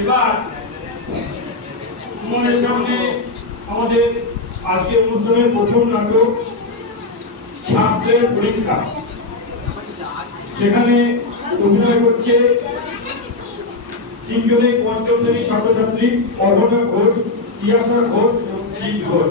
এবার তোমাদের সামনে আমাদের আজকে অনুষ্ঠানের প্রথম নাটক, ছাত্রের পরীক্ষা। সেখানে অভিনয় করছে তিনজনের পঞ্চম শ্রেণির ছাত্রছাত্রী অর্ঘনা ঘোষ তিয়াসা ঘোষ এবং ঘোষ।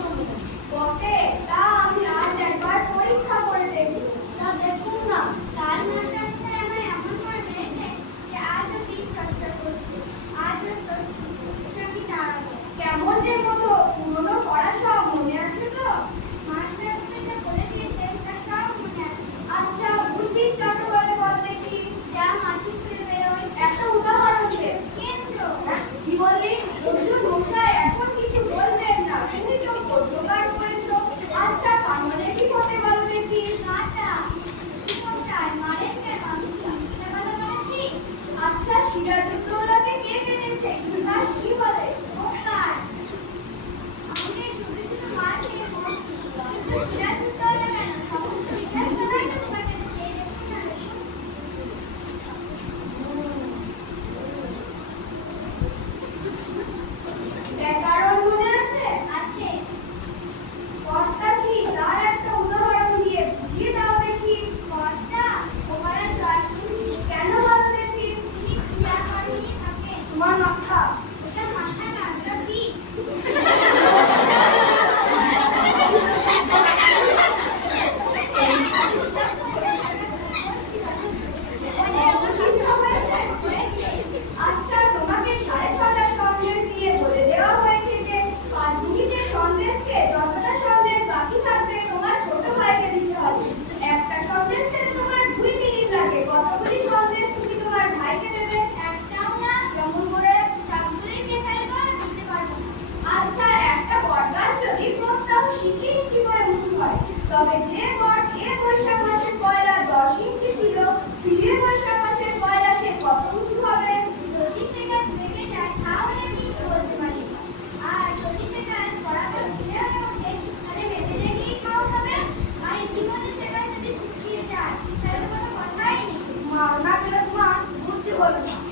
Thank you.